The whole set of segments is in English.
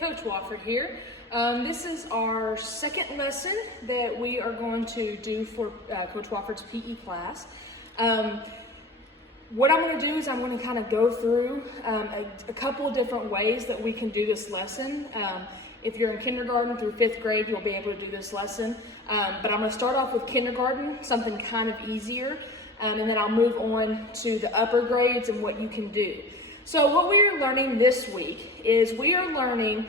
Coach Wofford here. This is our second lesson that we are going to do for Coach Wofford's PE class. What I'm going to do is I'm going to kind of go through a couple of different ways that we can do this lesson. If you're in kindergarten through 5th grade, you'll be able to do this lesson. But I'm going to start off with kindergarten, something kind of easier, and then I'll move on to the upper grades and what you can do. So what we are learning this week is we are learning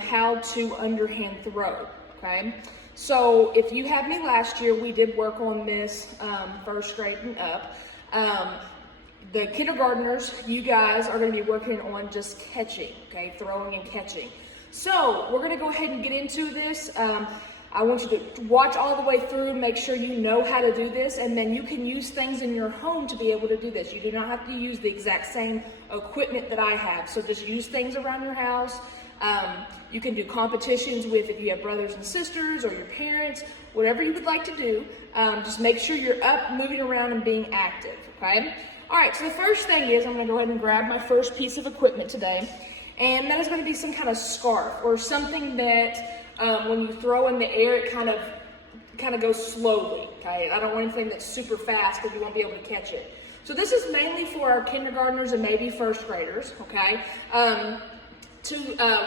how to underhand throw, okay? So if you had me last year, we did work on this 1st grade and up. The kindergartners, you guys are going to be working on just catching, okay, throwing and catching. So we're going to go ahead and get into this. I want you to watch all the way through, make sure you know how to do this, and then you can use things in your home to be able to do this. You do not have to use the exact same equipment that I have, so just use things around your house. You can do competitions with if you have brothers and sisters or your parents, whatever you would like to do. Just make sure you're up, moving around, and being active, okay? All right, so the first thing is I'm going to go ahead and grab my first piece of equipment today, and that is going to be some kind of scarf or something that when you throw in the air, it kind of goes slowly, okay? I don't want anything that's super fast because you won't be able to catch it. So this is mainly for our kindergartners and maybe 1st graders, okay? To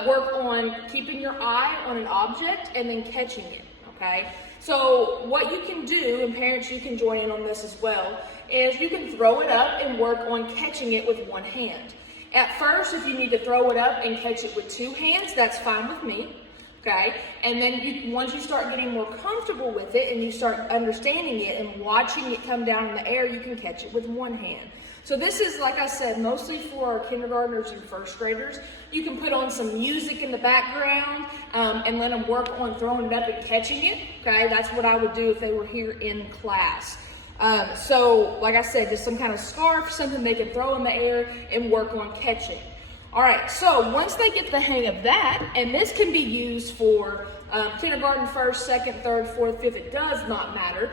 work on keeping your eye on an object and then catching it, okay? So what you can do, and parents, you can join in on this as well, is you can throw it up and work on catching it with one hand. At first, if you need to throw it up and catch it with 2 hands, that's fine with me. Okay, and then once you start getting more comfortable with it and you start understanding it and watching it come down in the air, you can catch it with one hand. So this is, like I said, mostly for our kindergartners and 1st graders. You can put on some music in the background and let them work on throwing it up and catching it. Okay, that's what I would do if they were here in class. So, like I said, just some kind of scarf, something they can throw in the air and work on catching. All right, so once they get the hang of that, and this can be used for kindergarten, 1st, 2nd, 3rd, 4th, 5th, it does not matter.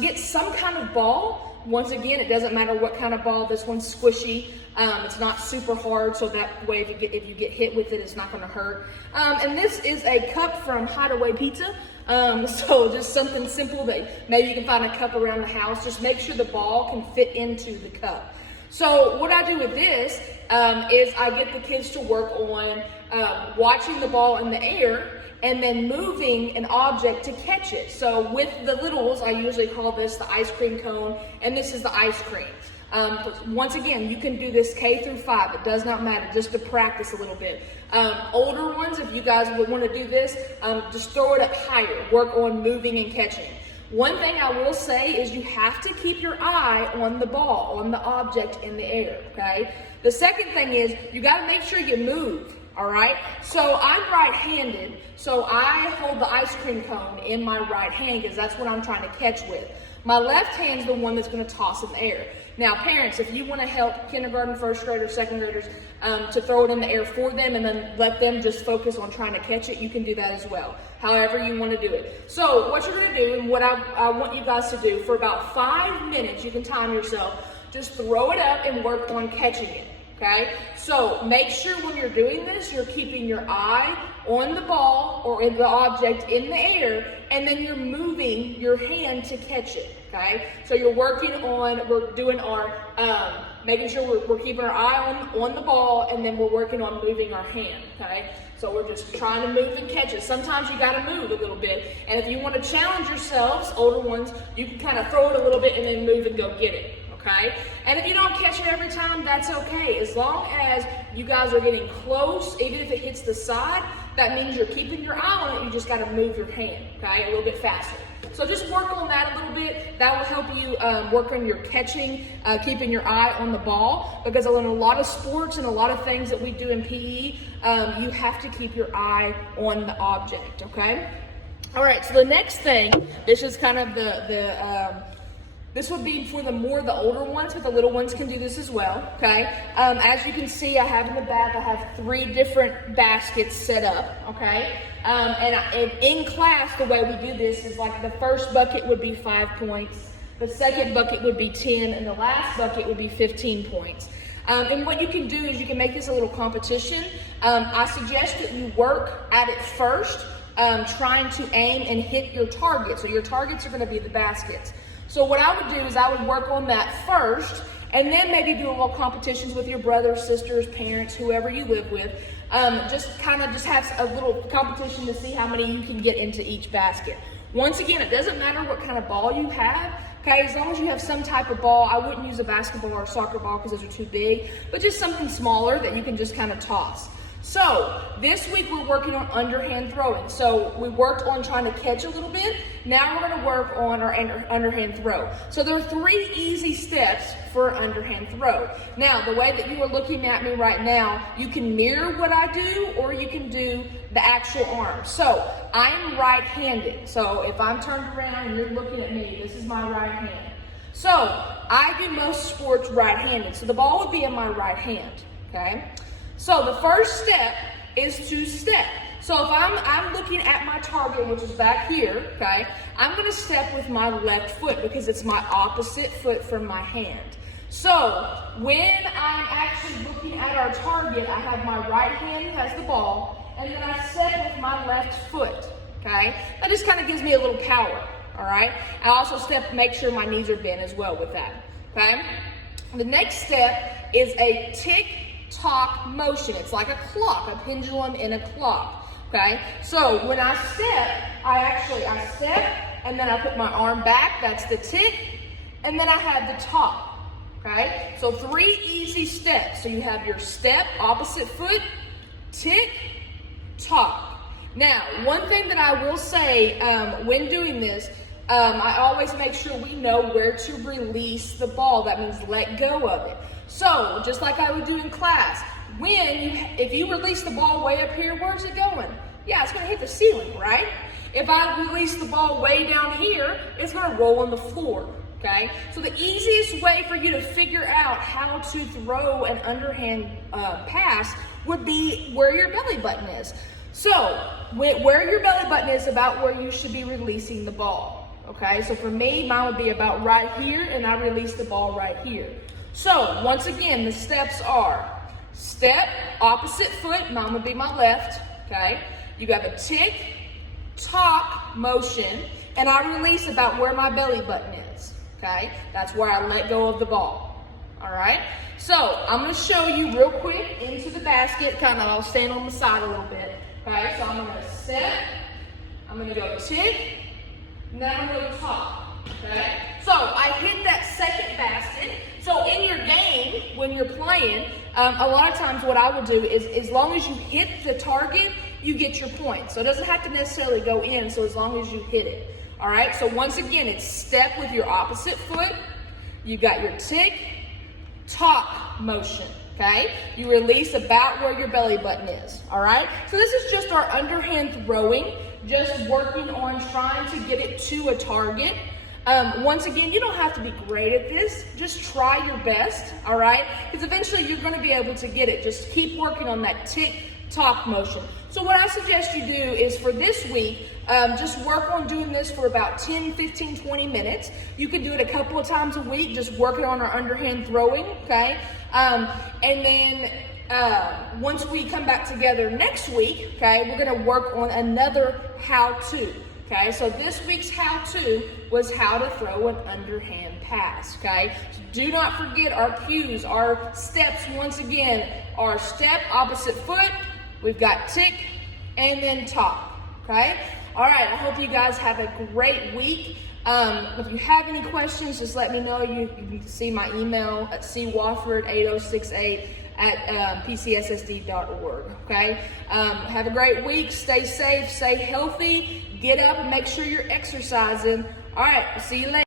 Get some kind of ball. Once again, it doesn't matter what kind of ball. This one's squishy. It's not super hard, so that way if you get hit with it, it's not going to hurt. And this is a cup from Hideaway Pizza. So just something simple that maybe you can find a cup around the house. Just make sure the ball can fit into the cup. So what I do with this is I get the kids to work on watching the ball in the air and then moving an object to catch it. So with the littles, I usually call this the ice cream cone, and this is the ice cream. Once again, you can do this K through 5. It does not matter, just to practice a little bit. Older ones, if you guys would want to do this, just throw it up higher. Work on moving and catching. One thing I will say is you have to keep your eye on the ball, on the object in the air, okay? The second thing is you got to make sure you move, all right? So I'm right-handed, so I hold the ice cream cone in my right hand because that's what I'm trying to catch with. My left hand's the one that's going to toss in the air. Now, parents, if you want to help kindergarten, 1st graders, 2nd graders to throw it in the air for them and then let them just focus on trying to catch it, you can do that as well, however you want to do it. So what you're going to do and what I want you guys to do for about 5 minutes, you can time yourself, just throw it up and work on catching it, okay? So make sure when you're doing this, you're keeping your eye on the ball or in the object in the air, and then you're moving your hand to catch it, okay? So you're working on, we're doing our, making sure we're keeping our eye on the ball, and then we're working on moving our hand, okay? So we're just trying to move and catch it. Sometimes you gotta move a little bit, and if you wanna challenge yourselves, older ones, you can kind of throw it a little bit and then move and go get it. Okay? And if you don't catch it every time, that's okay. As long as you guys are getting close, even if it hits the side, that means you're keeping your eye on it. You just got to move your hand, okay, a little bit faster. So just work on that a little bit. That will help you work on your catching, keeping your eye on the ball, because in a lot of sports and a lot of things that we do in PE, you have to keep your eye on the object, okay? All right, so the next thing, this is kind of this would be for the older ones, but the little ones can do this as well, okay? As you can see, I have in the back, I have 3 different baskets set up, okay? And in class, the way we do this is like the first bucket would be 5 points, the second bucket would be 10, and the last bucket would be 15 points. And what you can do is you can make this a little competition. I suggest that you work at it first, trying to aim and hit your target. So your targets are going to be the baskets. So what I would do is I would work on that first, and then maybe do a little competitions with your brothers, sisters, parents, whoever you live with. Just have a little competition to see how many you can get into each basket. Once again, it doesn't matter what kind of ball you have, okay? As long as you have some type of ball. I wouldn't use a basketball or a soccer ball because those are too big, but just something smaller that you can just kind of toss. So this week we're working on underhand throwing. So we worked on trying to catch a little bit. Now we're going to work on our underhand throw. So there are 3 easy steps for an underhand throw. Now, the way that you are looking at me right now, you can mirror what I do, or you can do the actual arm. So I'm right-handed. So if I'm turned around and you're looking at me, this is my right hand. So I do most sports right-handed. So the ball would be in my right hand, okay? So the first step is to step. So if I'm looking at my target, which is back here, okay, I'm going to step with my left foot because it's my opposite foot from my hand. So when I'm actually looking at our target, I have my right hand has the ball, and then I step with my left foot, okay? That just kind of gives me a little power, all right? I also make sure my knees are bent as well with that, okay? The next step is a tick-tock motion. It's like a clock, a pendulum in a clock. Okay, so when I step, I step, and then I put my arm back, that's the tick, and then I have the tock, okay? So 3 easy steps. So you have your step, opposite foot, tick, tock. Now, one thing that I will say when doing this, I always make sure we know where to release the ball. That means let go of it. So, just like I would do in class, if you release the ball way up here, where's it going? Yeah, it's going to hit the ceiling, right? If I release the ball way down here, it's going to roll on the floor, okay? So the easiest way for you to figure out how to throw an underhand pass would be where your belly button is. So where your belly button is about where you should be releasing the ball, okay? So for me, mine would be about right here, and I release the ball right here. So once again, the steps are step, opposite foot, mine would be my left, okay? You have a tick, tock motion, and I release about where my belly button is, okay? That's where I let go of the ball, all right? So I'm gonna show you real quick into the basket, I'll stand on the side a little bit, okay? So I'm gonna step, I'm gonna go tick, and then I'm gonna go tock, okay? So I hit that second basket. So in your game, when you're playing, a lot of times what I will do is, as long as you hit the target, you get your point. So it doesn't have to necessarily go in, so as long as you hit it. All right, so once again, it's step with your opposite foot. You got your tick, tock motion, okay? You release about where your belly button is, all right? So this is just our underhand throwing, just working on trying to get it to a target. Once again, you don't have to be great at this. Just try your best, all right? Because eventually you're going to be able to get it. Just keep working on that tick-tock motion. So what I suggest you do is for this week, just work on doing this for about 10, 15, 20 minutes. You can do it a couple of times a week, just working on our underhand throwing, okay? And then once we come back together next week, okay, we're going to work on another how-to. Okay, so this week's how-to was how to throw an underhand pass, okay? So do not forget our cues, our steps, once again, our step, opposite foot, we've got tick, and then tock, okay? All right, I hope you guys have a great week. If you have any questions, just let me know. You can see my email at cwofford8068@pcssd.org, okay? Have a great week. Stay safe, stay healthy. Get up and make sure you're exercising. All right, see you later.